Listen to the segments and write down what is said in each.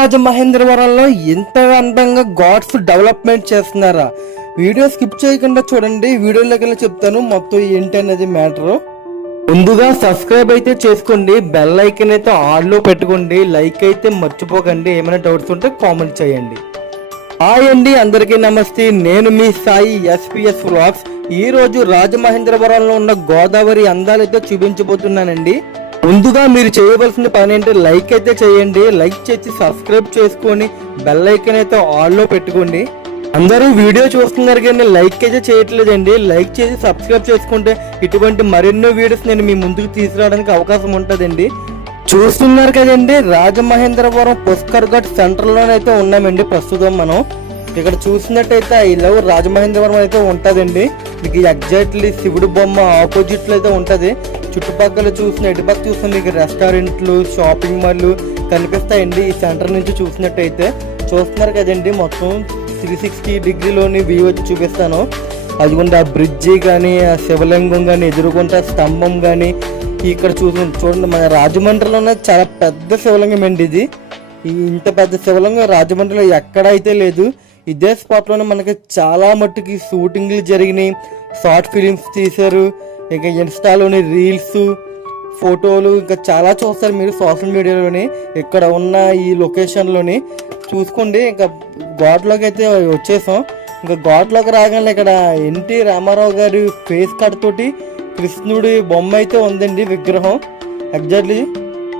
రాజమహేంద్రవరంలో ఎంత అందంగా గాడ్స్ డెవలప్మెంట్ చేస్తున్నారా? వీడియో స్కిప్ చేయకుండా చూడండి. వీడియోలోకి వెళ్ళి చెప్తాను మొత్తం ఏంటి అనేది మ్యాటర్. ముందుగా సబ్స్క్రైబ్ అయితే చేసుకోండి, బెల్ ఐకన్ అయితే ఆన్లో పెట్టుకోండి, లైక్ అయితే మర్చిపోకండి. ఏమైనా డౌట్స్ ఉంటే కామెంట్ చేయండి. హాయ్ అండి, అందరికీ నమస్తే. నేను మీ సాయి ఎస్పీఎస్ వ్లాగ్స్. ఈ రోజు రాజమహేంద్రవరంలో ఉన్న గోదావరి అందాలైతే చూపించబోతున్నానండి. ముందుగా మీరు చేయవలసిన పని ఏంటి, లైక్ అయితే చేయండి. లైక్ చేసి సబ్స్క్రైబ్ చేసుకొని బెల్ ఐకన్ అయితే ఆన్లో పెట్టుకోండి. అందరూ వీడియో చూస్తున్నారు కానీ లైక్ అయితే చేయట్లేదండి. లైక్ చేసి సబ్స్క్రైబ్ చేసుకుంటే ఇటువంటి మరెన్నో వీడియోస్ నేను మీ ముందుకు తీసుకురావడానికి అవకాశం ఉంటుందండి. చూస్తున్నారు కదండి, రాజమహేంద్రవరం పుష్కర్ ఘాట్ సెంటర్లోనైతే ఉన్నామండి. ప్రస్తుతం మనం ఇక్కడ చూసినట్టయితే ఐ లవ్ రాజమహేంద్రవరం అయితే ఉంటుందండి. మీకు ఎగ్జాక్ట్లీ శివుడు బొమ్మ ఆపోజిట్లో అయితే ఉంటుంది. చుట్టుపక్కల చూసిన ఇటుపక్క చూసిన మీకు రెస్టారెంట్లు, షాపింగ్ మాల్లు కనిపిస్తాయండి. ఈ సెంటర్ నుంచి చూసినట్టయితే చూస్తున్నారు కదండి, మొత్తం 360 డిగ్రీలోని వ్యూ వచ్చి చూపిస్తాను. అదిగోండి ఆ బ్రిడ్జి కానీ, ఆ శివలింగం కానీ, ఎదురుకుంటే స్తంభం కానీ ఇక్కడ చూడండి. మన రాజమండ్రిలోనే చాలా పెద్ద శివలింగం అండి ఇది. ఇంత పెద్ద శివలింగం రాజమండ్రిలో ఎక్కడైతే లేదు. ఇదే స్పాట్లోనే మనకి చాలా మట్టుకి షూటింగ్లు జరిగినాయి, షార్ట్ ఫిలిమ్స్ తీశారు. ఇంకా ఇన్స్టాలోని రీల్స్, ఫోటోలు ఇంకా చాలా చూస్తారు మీరు సోషల్ మీడియాలోని. ఇక్కడ ఉన్న ఈ లొకేషన్లోని చూసుకోండి. ఇంకా ఘాట్లోకి అయితే వచ్చేసాం. ఇంకా ఘాట్లోకి రాగానే ఇక్కడ ఎన్టీ రామారావు గారి ఫేస్ కట్ తోటి కృష్ణుడి బొమ్మ అయితే ఉందండి, విగ్రహం. ఎగ్జాక్ట్లీ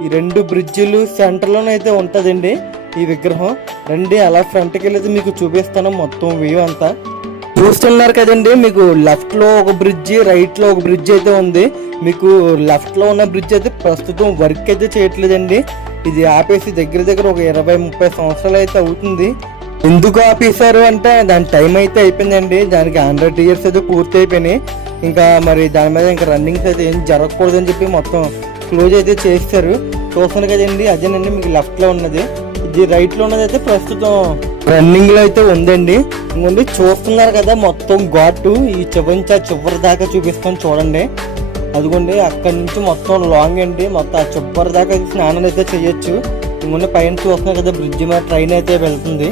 ఈ రెండు బ్రిడ్జిలు సెంటర్లోనే అయితే ఉంటుందండి ఈ విగ్రహం. రండి అలా ఫ్రంట్కి వెళ్ళి మీకు చూపిస్తాను మొత్తం వ్యూ అంతా. చూస్తున్నారు కదండి, మీకు లెఫ్ట్లో ఒక బ్రిడ్జి, రైట్లో ఒక బ్రిడ్జ్ అయితే ఉంది. మీకు లెఫ్ట్లో ఉన్న బ్రిడ్జ్ అయితే ప్రస్తుతం వర్క్ అయితే చేయట్లేదండి. ఇది ఆపేసి దగ్గర ఒక 20-30 సంవత్సరాలు అయితే అవుతుంది. ఎందుకు ఆపేశారు అంటే దాని టైం అయితే అయిపోయిందండి. దానికి 100 years అయితే పూర్తి అయిపోయినాయి. ఇంకా మరి దాని మీద ఇంకా రన్నింగ్స్ అయితే ఏం జరగకూడదని చెప్పి మొత్తం క్లోజ్ అయితే చేస్తారు. చూస్తున్నారు కదండి, అదేనండి మీకు లెఫ్ట్లో ఉన్నది. ఇది రైట్లో ఉన్నది అయితే ప్రస్తుతం రన్నింగ్ లో అయితే ఉందండి. ఇంకొండి చూస్తున్నారు కదా మొత్తం ఘాటు ఈ చివరి దాకా చూపిస్తాను చూడండి. అదిగోండి అక్కడి నుంచి మొత్తం లాంగ్ అండి. మొత్తం ఆ చివరి దాకా స్నానం అయితే చేయొచ్చు. ఇంకొండి పైన చూస్తున్నారు కదా, బ్రిడ్జి మీద ట్రైన్ అయితే వెళ్తుంది.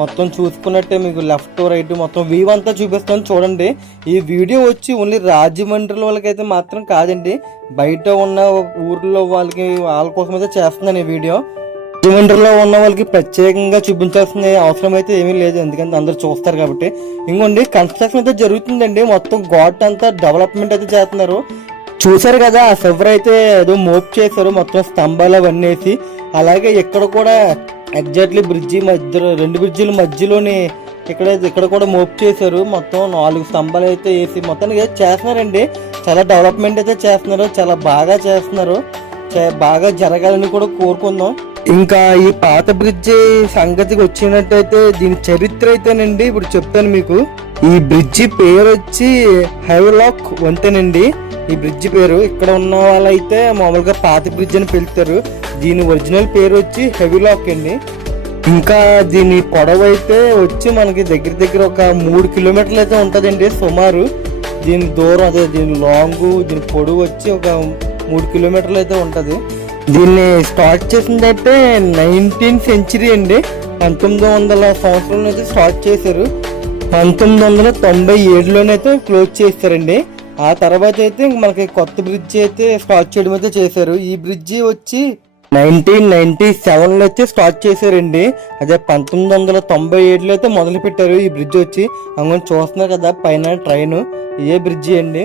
మొత్తం చూసుకున్నట్టే మీకు లెఫ్ట్ రైట్ మొత్తం వ్యూ అంతా చూపిస్తాను చూడండి. ఈ వీడియో వచ్చి ఓన్లీ రాజమండ్రి వాళ్ళకైతే మాత్రం కాదండి, బయట ఉన్న ఊర్లో వాళ్ళ కోసం అయితే చేస్తున్నాను ఈ వీడియో. రాజమండ్రిలో ఉన్న వాళ్ళకి ప్రత్యేకంగా చూపించాల్సిన అవసరం అయితే ఏమీ లేదు, ఎందుకంటే అందరూ చూస్తారు కాబట్టి. ఇంకోండి కన్స్ట్రక్షన్ అయితే జరుగుతుందండి. మొత్తం ఘాట్ అంతా డెవలప్మెంట్ అయితే చేస్తున్నారు. చూసారు కదా, ఆ శివర్ అయితే ఏదో మోప్ చేశారు, మొత్తం స్తంభాలు అవన్నీ వేసి. అలాగే ఇక్కడ కూడా ఎగ్జాక్ట్లీ బ్రిడ్జి మధ్య, రెండు బ్రిడ్జిల మధ్యలోని ఇక్కడ కూడా మోప్ చేశారు. మొత్తం 4 స్తంభాలు అయితే వేసి మొత్తానికి చేస్తున్నారండి. చాలా డెవలప్మెంట్ అయితే చేస్తున్నారు, చాలా బాగా చేస్తున్నారు. బాగా జరగాలని కూడా కోరుకుందాం. ఇంకా ఈ పాత బ్రిడ్జి సంగతికి వచ్చినట్టయితే దీని చరిత్ర అయితేనండి ఇప్పుడు చెప్తాను మీకు. ఈ బ్రిడ్జి పేరు వచ్చి హెవీలాక్ వంతెనండి. ఈ బ్రిడ్జి పేరు ఇక్కడ ఉన్న వాళ్ళైతే మామూలుగా పాత బ్రిడ్జ్ అని పిలుస్తారు. దీని ఒరిజినల్ పేరు వచ్చి హెవీలాక్ అండి. ఇంకా దీని పొడవు అయితే వచ్చి మనకి దగ్గర ఒక 3 కిలోమీటర్లు అయితే ఉంటుందండి సుమారు. దీని దూరం అదే, దీని లాంగ్, దీని పొడవు వచ్చి ఒక 3 కిలోమీటర్లు అయితే ఉంటుంది. దీన్ని స్టార్ట్ చేసిందైతే 19th century అండి. 1900 సంవత్సరంలో అయితే స్టార్ట్ చేశారు. 1997లోనైతే క్లోజ్ చేస్తారండి. ఆ తర్వాత అయితే మనకి కొత్త బ్రిడ్జి అయితే స్టార్ట్ చేయడం అయితే చేశారు. ఈ బ్రిడ్జి వచ్చి 1997లో అయితే స్టార్ట్ చేశారండి. అదే 1997లో అయితే మొదలు పెట్టారు ఈ బ్రిడ్జి వచ్చి. అందుకని చూస్తున్నారు కదా పైన ట్రైన్, ఇదే బ్రిడ్జి అండి.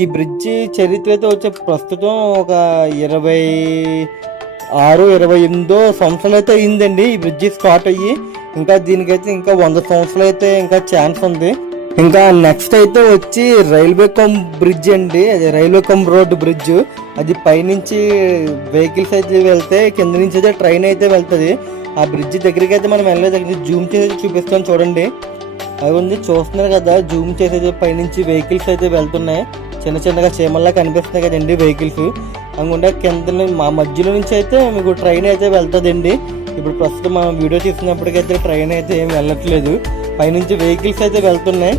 ఈ బ్రిడ్జి చరిత్ర అయితే వచ్చే ప్రస్తుతం ఒక 26-28 సంవత్సరాలు అయితే అయిందండి ఈ బ్రిడ్జి స్టార్ట్ అయ్యి. ఇంకా దీనికైతే ఇంకా 100 సంవత్సరాలు అయితే ఇంకా ఛాన్స్ ఉంది. ఇంకా నెక్స్ట్ అయితే వచ్చి రైల్వే కమ్ బ్రిడ్జ్ అండి. అది రైల్వే కమ్ రోడ్ బ్రిడ్జ్. అది పైనుంచి వెహికల్స్ అయితే వెళ్తే, కింద నుంచి అయితే ట్రైన్ అయితే వెళ్తుంది. ఆ బ్రిడ్జ్ దగ్గరికి అయితే మనం వెళ్ళలేదు. దగ్గర జూమ్ చేసి చూపిస్తాను చూడండి. అది ఉంది చూస్తున్నారు కదా, జూమ్ చేసేది పైనుంచి వెహికల్స్ అయితే వెళ్తున్నాయి. చిన్నగా చీమల్లా కనిపిస్తున్నాయి కదండి వెహికల్స్. అనుకుంటే కింద మా మధ్యలో నుంచి అయితే మీకు ట్రైన్ అయితే వెళ్తుందండి. ఇప్పుడు ప్రస్తుతం మనం వీడియో తీసినప్పటికైతే ట్రైన్ అయితే ఏం వెళ్ళట్లేదు, పైనుంచి వెహికల్స్ అయితే వెళ్తున్నాయి.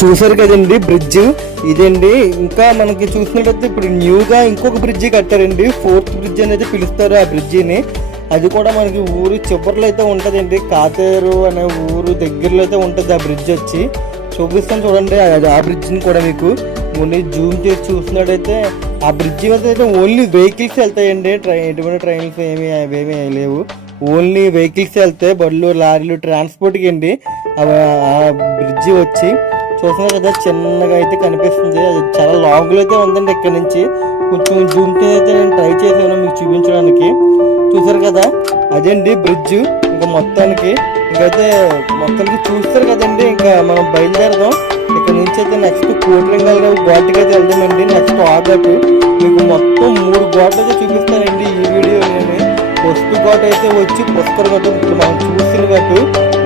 చూసారు కదండి బ్రిడ్జ్ ఇదండి. ఇంకా మనకి చూసినట్టయితే ఇప్పుడు న్యూగా ఇంకొక బ్రిడ్జి కట్టారండి, 4th బ్రిడ్జ్ అనేది పిలుస్తారు ఆ బ్రిడ్జిని. అది కూడా మనకి ఊరు చివరిలో అయితే ఉంటుందండి. కాతేరు అనే ఊరు దగ్గరలో అయితే ఉంటుంది ఆ బ్రిడ్జ్ వచ్చి. చూపిస్తాను చూడండి ఆ బ్రిడ్జ్ని కూడా మీకు. ఓన్లీ జూమ్ చేసి చూసినట్టయితే ఆ బ్రిడ్జ్ మీద అయితే ఓన్లీ వెహికల్స్ వెళ్తాయండి. ఎటువంటి ట్రైన్స్ ఏమీ లేవు. ఓన్లీ వెహికల్స్ వెళ్తాయి, బళ్ళు లారీలు ట్రాన్స్పోర్ట్కి అండి ఆ బ్రిడ్జి వచ్చి. చూస్తున్నారు కదా చిన్నగా అయితే కనిపిస్తుంది. అది చాలా లాంగ్లో అయితే ఉందండి. ఇక్కడ నుంచి కొంచెం జూమ్ చేసి అయితే నేను ట్రై చేశాను మీకు చూపించడానికి. చూసారు కదా అదేండి బ్రిడ్జ్. ఇంకా మొత్తానికి చూస్తారు కదండి. ఇంకా మనం బయలుదేరదాం ఇక్కడ నుంచి అయితే. నెక్స్ట్ కోటిలింగాల ఘాట్కి అయితే వెళ్దామండి. నెక్స్ట్ ఆ ఘాటు మీకు మొత్తం 3 ఘాట్లు అయితే చూపిస్తానండి ఈ వీడియోలోని. ఫస్ట్ ఘాట్ అయితే వచ్చి పుష్కర్ ఘాటు, ఇప్పుడు మనం చూసిన ఘాటు.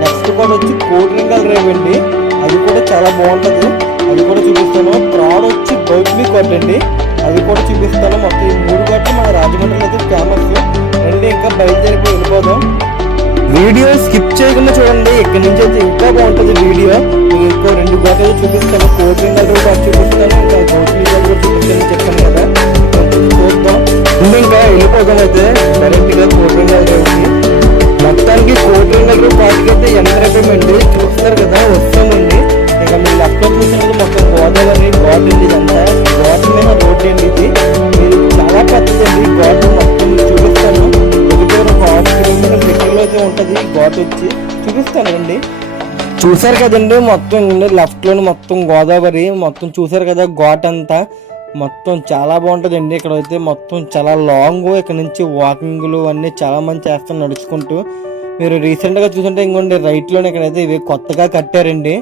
నెక్స్ట్ ఘాట్ వచ్చి కోటిలింగాల రేవ్ అండి, అది కూడా చాలా బాగుంటుంది, అది కూడా చూపిస్తాను. థర్డ్ వచ్చి గౌతమి ఘాట్ అండి, అది కూడా చూపిస్తాను. మొత్తం ఈ 3 ఘాట్లు మన రాజమండ్రిలో అయితే ఫేమస్ రండి. ఇంకా బయలుదేరిపోయి వెళ్ళిపోదాం. వీడియో స్కిప్ చేయకుండా చూడండి, ఇక్కడ నుంచి అయితే ఇంకా బాగుంటుంది వీడియో. మీకు ఇంకో 2 ఘాట్లు చూపిస్తాను. కోటిలింగాల ఘాట్ చూపిస్తాను, ఇంకా గౌతమి ఘాట్ కూడా చూపిస్తాను చెప్పాను కదా. చూద్దాం ఇంకా వెళ్ళిపోదాం అయితే డైరెక్ట్ గా కోటిలింగాల ఘాట్కి. మొత్తానికి కోటిలింగాల ఘాట్కి అయితే ఎంటర్టైన్మెంట్ చూస్తున్నారు కదా వస్తామండి. ఇక మీరు లెఫ్ట్ లో చూసినది మొత్తం గోదావరి ఘాట్ అండి. ఇదంతా ఘాట్ మీద రోడ్ అండి. ఇది మీరు చాలా పెద్దదండి ఘాట్. మొత్తం చూపిస్తాను. ఒక 1/2 కిలోమీటర్ దగ్గరలో అయితే ఉంటుంది ఘాట్ వచ్చి, చూపిస్తాను అండి. చూసారు కదండి మొత్తం లెఫ్ట్ లోని మొత్తం గోదావరి మొత్తం చూసారు కదా ఘాట్ అంతా. మొత్తం చాలా బాగుంటుందండి. ఇక్కడ అయితే మొత్తం చాలా లాంగ్. ఇక్కడ నుంచి వాకింగ్లు అన్నీ చాలా మంది చేస్తారు నడుచుకుంటూ. మీరు రీసెంట్గా చూసుంటే ఇంకోండి రైట్లోనే ఇక్కడైతే ఇవి కొత్తగా కట్టారండి.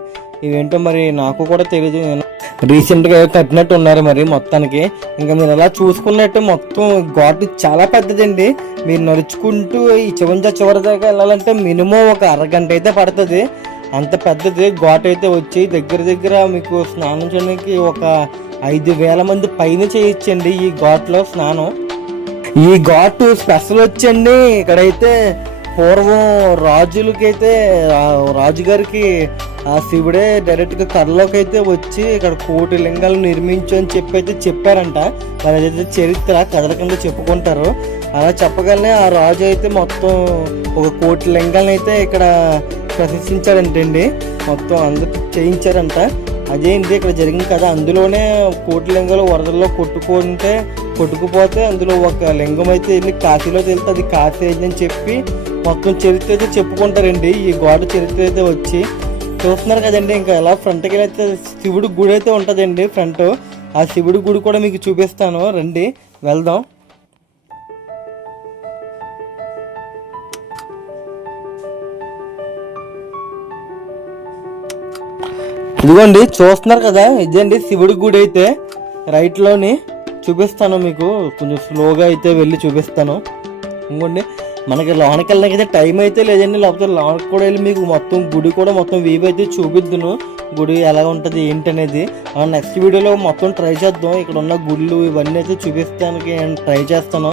ఇవేంటో మరి నాకు కూడా తెలియదు, రీసెంట్గా కట్టినట్టు ఉన్నారు మరి మొత్తానికి. ఇంకా మీరు అలా చూసుకున్నట్టు మొత్తం ఘాట్ చాలా పెద్దదండి. మీరు నడుచుకుంటూ ఈ చివరి దాకా వెళ్ళాలంటే మినిమం ఒక అరగంట అయితే పడుతుంది, అంత పెద్దది ఘాట్ అయితే వచ్చి. దగ్గర మీకు స్నానం చేయడానికి ఒక 5,000 మంది పైన చేయొచ్చండి ఈ ఘాట్లో స్నానం. ఈ ఘాట్ స్పెషల్ వచ్చండి. ఇక్కడైతే పూర్వం రాజులకైతే రాజుగారికి ఆ శివుడే డైరెక్ట్గా కర్రలోకి అయితే వచ్చి ఇక్కడ కోటి లింగాలు నిర్మించు అని చెప్పి అయితే చెప్పారంట. మరి అదైతే చరిత్ర కథల కింద చెప్పుకుంటారు. అలా చెప్పగలనే ఆ రాజు అయితే మొత్తం ఒక కోటి లింగాలను అయితే ఇక్కడ ప్రదర్శించాడంటండి. మొత్తం అందరు చేయించారంట. అదేంటి ఇక్కడ జరిగింది కదా. అందులోనే కోటి లింగాలు వరదల్లో కొట్టుకుపోతే అందులో ఒక లింగం అయితే వెళ్ళి కాశీలో వెళ్తే అది కాశీ అని చెప్పి మొత్తం చరిత్ర అయితే చెప్పుకుంటారండి. ఈ ఘాట్ చరిత్ర అయితే వచ్చి చూస్తున్నారు కదండి. ఇంకా ఎలా ఫ్రంట్కి అయితే శివుడి గుడి అయితే ఉంటుందండి ఫ్రంట్. ఆ శివుడి గుడి కూడా మీకు చూపిస్తాను రండి వెళ్దాం. ఇదిగోండి చూస్తున్నారు కదా, ఇదండి శివుడి గుడి అయితే. రైట్లోని చూపిస్తాను మీకు, కొంచెం స్లోగా అయితే వెళ్ళి చూపిస్తాను. ఇంకోండి మనకి లోనకి వెళ్ళడానికి అయితే టైం అయితే లేదండి, లేకపోతే లోనకి కూడా వెళ్ళి మీకు మొత్తం గుడి కూడా మొత్తం వీవ్ అయితే చూపిద్దును. గుడి ఎలా ఉంటుంది ఏంటనేది నెక్స్ట్ వీడియోలో మొత్తం ట్రై చేద్దాం. ఇక్కడ ఉన్న గుళ్ళు ఇవన్నీ అయితే చూపిస్తానికి ట్రై చేస్తాను.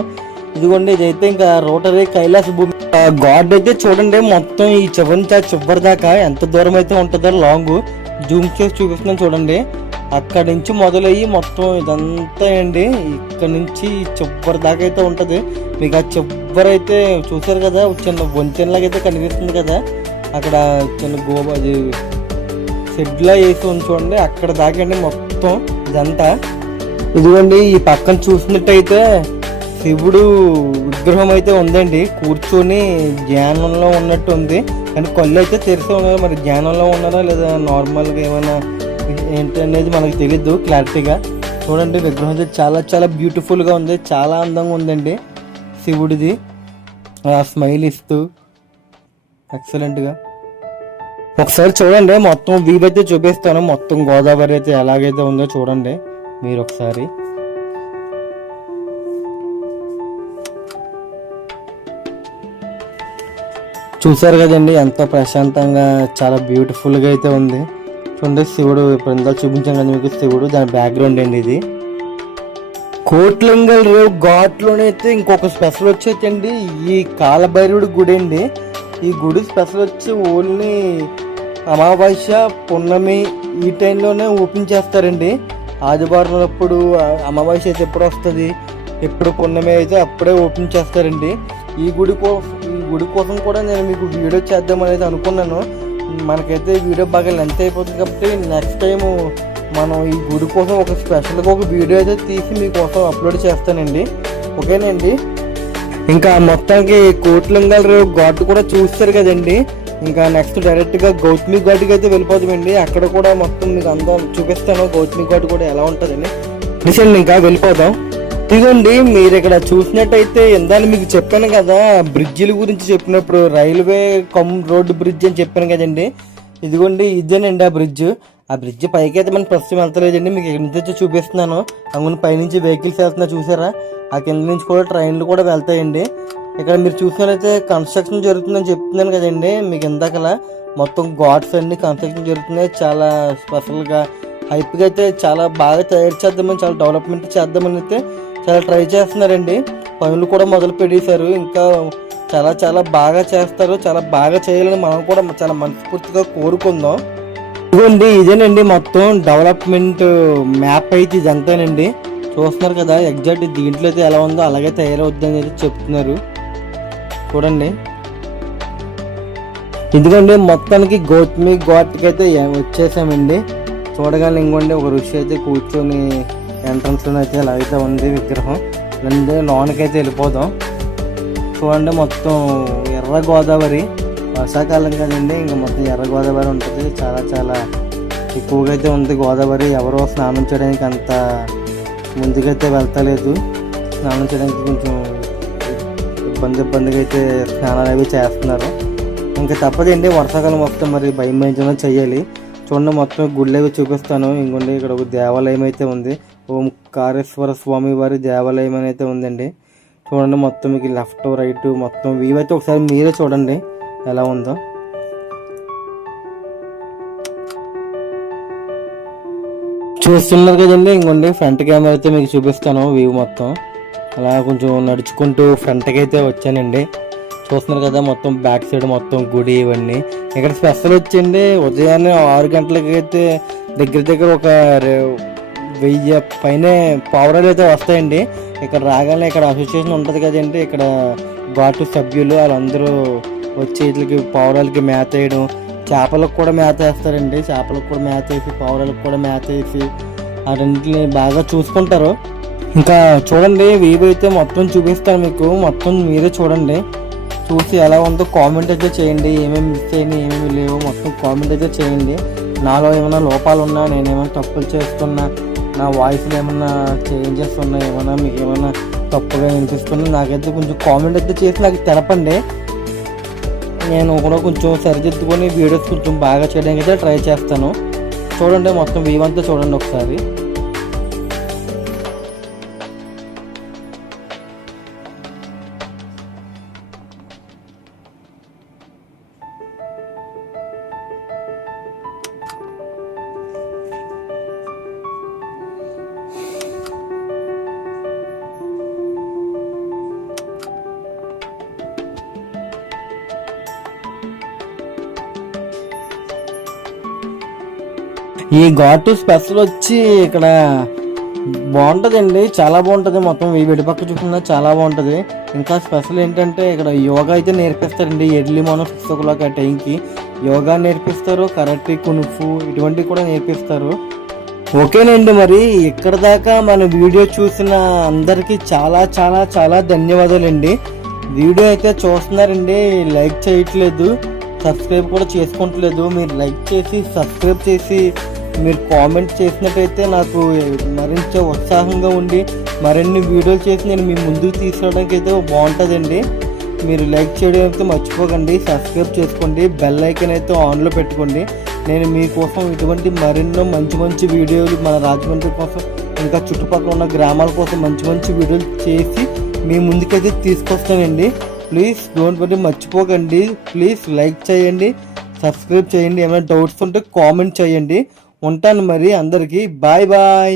ఇదిగోండి ఇదైతే ఇంకా రోటరీ కైలాస భూమి గాడ్ అయితే చూడండి. మొత్తం ఈ చివరి దాకా ఎంత దూరం అయితే ఉంటుందో లాంగ్ జూమ్ చేసి చూపిస్తున్నాను చూడండి. అక్కడి నుంచి మొదలయ్యి మొత్తం ఇదంతా అండి ఇక్కడ నుంచి చివరి దాకా అయితే ఉంటుంది. మీకు ఆ చివరి అయితే చూసారు కదా చిన్న వంతెనలాగా అయితే కనిపిస్తుంది కదా, అక్కడ చిన్న అది షెడ్లా వేసి చూడండి అక్కడ దాకండి మొత్తం ఇదంతా. ఇదిగోండి ఈ పక్కన చూసినట్టయితే శివుడు విగ్రహం అయితే ఉందండి, కూర్చొని ధ్యానంలో ఉన్నట్టు ఉంది. కానీ కళ్ళు అయితే తెరిసే ఉన్నారు, మరి ధ్యానంలో ఉన్నారా లేదా నార్మల్గా ఏమైనా ఏంటి అనేది మనకు తెలీదు క్లారిటీగా. చూడండి విగ్రహం అయితే చాలా చాలా బ్యూటిఫుల్గా ఉంది, చాలా అందంగా ఉందండి శివుడిది. స్మైల్ ఇస్తూ ఎక్సలెంట్గా. ఒకసారి చూడండి మొత్తం వ్యూ అయితే చూపిస్తాను. మొత్తం గోదావరి అయితే ఎలాగైతే ఉందో చూడండి మీరు ఒకసారి. చూసారు కదండి ఎంత ప్రశాంతంగా చాలా బ్యూటిఫుల్గా అయితే ఉంది. చూడండి శివుడు ఇప్పుడు ఇందా చూపించాం కదా మీకు శివుడు, దాని బ్యాక్గ్రౌండ్ అండి ఇది. కోటిలింగాల రేవ్ ఘాట్లోనైతే ఇంకొక స్పెషల్ వచ్చేటండి ఈ కాలభైరవుడి గుడి అండి. ఈ గుడి స్పెషల్ వచ్చి ఓన్లీ అమావాస్య పున్నమి ఈ టైంలోనే ఓపెన్ చేస్తారండి. ఆదివారం అప్పుడు అమావాస్య అయితే ఎప్పుడు వస్తుంది, ఎప్పుడు పున్నమి అయితే అప్పుడే ఓపెన్ చేస్తారండి. ఈ గుడి కోసం కూడా నేను మీకు వీడియో చేద్దాం అనేది అనుకున్నాను. మనకైతే వీడియో బాగా లెంత్ అయిపోతుంది కాబట్టి నెక్స్ట్ టైం మనం ఈ గుడి కోసం ఒక స్పెషల్గా ఒక వీడియో అయితే తీసి మీకోసం అప్లోడ్ చేస్తానండి. ఓకేనండి. ఇంకా మొత్తానికి కోటిలింగాల ఘాట్ కూడా చూస్తారు కదండి. ఇంకా నెక్స్ట్ డైరెక్ట్గా గౌతమి ఘాట్కి అయితే వెళ్ళిపోతామండి. అక్కడ కూడా మొత్తం మీకు అంతా చూపిస్తాను, గౌతమి ఘాట్ కూడా ఎలా ఉంటుందని. నిజండి ఇంకా వెళ్ళిపోదాం. ఇదిగోండి మీరు ఇక్కడ చూసినట్టయితే ఇందాక మీకు చెప్పాను కదా, బ్రిడ్జిల గురించి చెప్పినప్పుడు రైల్వే రోడ్డు బ్రిడ్జ్ అని చెప్పాను కదండి. ఇదిగోండి ఇదేనండి ఆ బ్రిడ్జ్. ఆ బ్రిడ్జ్ పైకి అయితే మనం ప్రస్తుతం వెళ్తలేదండి, మీకు ఇక్కడ నుంచి చూపిస్తున్నాను. అందులో పైనుంచి వెహికల్స్ వెళ్తున్నా చూసారా, ఆ కింద నుంచి కూడా ట్రైన్లు కూడా వెళ్తాయండి. ఇక్కడ మీరు చూసినట్లయితే కన్స్ట్రక్షన్ జరుగుతుందని చెప్తున్నాను కదండి మీకు ఇందాకలా. మొత్తం ఘాట్స్ అన్ని కన్స్ట్రక్షన్ జరుగుతున్నాయి. చాలా స్పెషల్గా హైప్గా అయితే చాలా బాగా తయారు చేద్దామని, చాలా డెవలప్మెంట్ చేద్దామని అయితే చాలా ట్రై చేస్తున్నారండి. పనులు కూడా మొదలు పెట్టేశారు. ఇంకా చాలా చాలా బాగా చేస్తారు. చాలా బాగా చేయాలని మనం కూడా చాలా మనస్ఫూర్తిగా కోరుకుందాం. ఇదిగోండి ఇదేనండి మొత్తం డెవలప్మెంట్ మ్యాప్ అయితే ఇదంతానండి. చూస్తున్నారు కదా, ఎగ్జాక్ట్ దీంట్లో అయితే ఎలా ఉందో అలాగే తయారవుద్దని అయితే చెప్తున్నారు. చూడండి ఇదిగోండి మొత్తానికి గౌతమి ఘాట్కి అయితే వచ్చేసామండి. చూడగానే ఇంకోండి ఒక ఋషి అయితే కూర్చొని ఎంట్రన్స్లో అయితే ఎలా అయితే ఉంది విగ్రహం. లోనకైతే వెళ్ళిపోదాం. చూడండి మొత్తం ఎర్ర గోదావరి, వర్షాకాలం కదండి, ఇంకా మొత్తం ఎర్ర గోదావరి ఉంటుంది. చాలా చాలా ఎక్కువగా అయితే ఉంది గోదావరి. ఎవరో స్నానం చేయడానికి అంత ముందుకైతే వెళ్తలేదు. స్నానం చేయడానికి కొంచెం ఇబ్బందిగా అయితే స్నానాలు అవి చేస్తున్నారు. ఇంకా తప్పదండి, వర్షాకాలం వస్తే మరి భయం భయంగా చేయాలి. చూడండి మొత్తం గుళ్ళు అవి చూపిస్తాను. ఇంకోండి ఇక్కడ ఒక దేవాలయం అయితే ఉంది, ఓంకారేశ్వర స్వామి వారి దేవాలయం అని అయితే ఉందండి. చూడండి మొత్తం మీకు లెఫ్ట్ రైట్ మొత్తం వ్యూ అయితే ఒకసారి మీరే చూడండి ఎలా ఉందో. చూస్తున్నారు కదండి, ఇంకోండి ఫ్రంట్ కెమెరా అయితే మీకు చూపిస్తాను వ్యూ మొత్తం. అలా కొంచెం నడుచుకుంటూ ఫ్రంట్కి అయితే వచ్చానండి. చూస్తున్నారు కదా మొత్తం బ్యాక్ సైడ్ మొత్తం గుడి ఇవన్నీ. ఇక్కడ స్పెషల్ వచ్చింది ఉదయాన్నే 6 గంటలకి అయితే దగ్గర ఒక 1000 పైన పావురాలు అయితే వస్తాయండి. ఇక్కడ రాగానే ఇక్కడ అసోసియేషన్ ఉంటుంది కదండి, ఇక్కడ ఘాటు సభ్యులు వాళ్ళందరూ వచ్చి వీటికి పావురాలకి మేత వేయడం, చేపలకు కూడా మేత వేస్తారండి. చేపలకు కూడా మేత వేసి పావురాలకు కూడా మేత వేసి వాటిని బాగా చూసుకుంటారు. ఇంకా చూడండి వ్యూ అయితే మొత్తం చూపిస్తాను మీకు, మొత్తం మీరే చూడండి. చూసి ఎలా ఉందో కామెంట్ అయితే చేయండి. ఏమేమి మిస్ అయినాయి ఏమేమి లేవో మొత్తం కామెంట్ అయితే చేయండి. నాలో ఏమైనా లోపాలు ఉన్నా, నేనేమైనా తప్పులు చేస్తున్నా, నా వాయిస్లో ఏమైనా చేంజెస్ ఉన్నా, ఏమైనా మీకు ఏమైనా తప్పుగా వినిపిస్తున్నా నాకైతే కొంచెం కామెంట్ అయితే చేసి నాకు తెలపండి. నేను కూడా కొంచెం సరిదిద్దుకొని వీడియోస్ కొంచెం బాగా చేయడానికి అయితే ట్రై చేస్తాను. చూడండి మొత్తం వ్యూ అంతా చూడండి ఒకసారి. ఈ ఘాటు స్పెషల్ వచ్చి ఇక్కడ బాగుంటుందండి, చాలా బాగుంటుంది. మొత్తం ఈ వెడిపక్క చూసుకున్నా చాలా బాగుంటుంది. ఇంకా స్పెషల్ ఏంటంటే ఇక్కడ యోగా అయితే నేర్పిస్తారండి. ఎర్లీ మార్నింగ్ 6 o'clock ఆ టైంకి యోగా నేర్పిస్తారు, కరాటే, కున్ఫు ఇటువంటివి కూడా నేర్పిస్తారు. ఓకేనండి, మరి ఇక్కడ దాకా మన వీడియో చూసిన అందరికీ చాలా చాలా చాలా ధన్యవాదాలండి. వీడియో అయితే చూస్తున్నారండి, లైక్ చేయట్లేదు, సబ్స్క్రైబ్ కూడా చేసుకోవట్లేదు. మీరు లైక్ చేసి సబ్స్క్రైబ్ చేసి మీరు కామెంట్ చేసినట్టయితే నాకు మరింత ఉత్సాహంగా ఉండి మరిన్ని వీడియోలు చేసి నేను మీ ముందుకు తీసుకురావడానికి అయితే బాగుంటుందండి. మీరు లైక్ చేయడం అయితే మర్చిపోకండి, సబ్స్క్రైబ్ చేసుకోండి, బెల్ ఐకాన్ అయితే ఆన్లో పెట్టుకోండి. నేను మీకోసం ఇటువంటి మరెన్నో మంచి మంచి వీడియోలు మన రాజమండ్రి కోసం ఇంకా చుట్టుపక్కల ఉన్న గ్రామాల కోసం మంచి మంచి వీడియోలు చేసి మీ ముందుకైతే తీసుకొస్తానండి. ప్లీజ్ డోంట్ వరీ, మర్చిపోకండి. ప్లీజ్ లైక్ చేయండి, సబ్స్క్రైబ్ చేయండి. ఏమైనా డౌట్స్ ఉంటే కామెంట్ చేయండి. ఉంటాను మరి, అందరికీ బాయ్ బాయ్.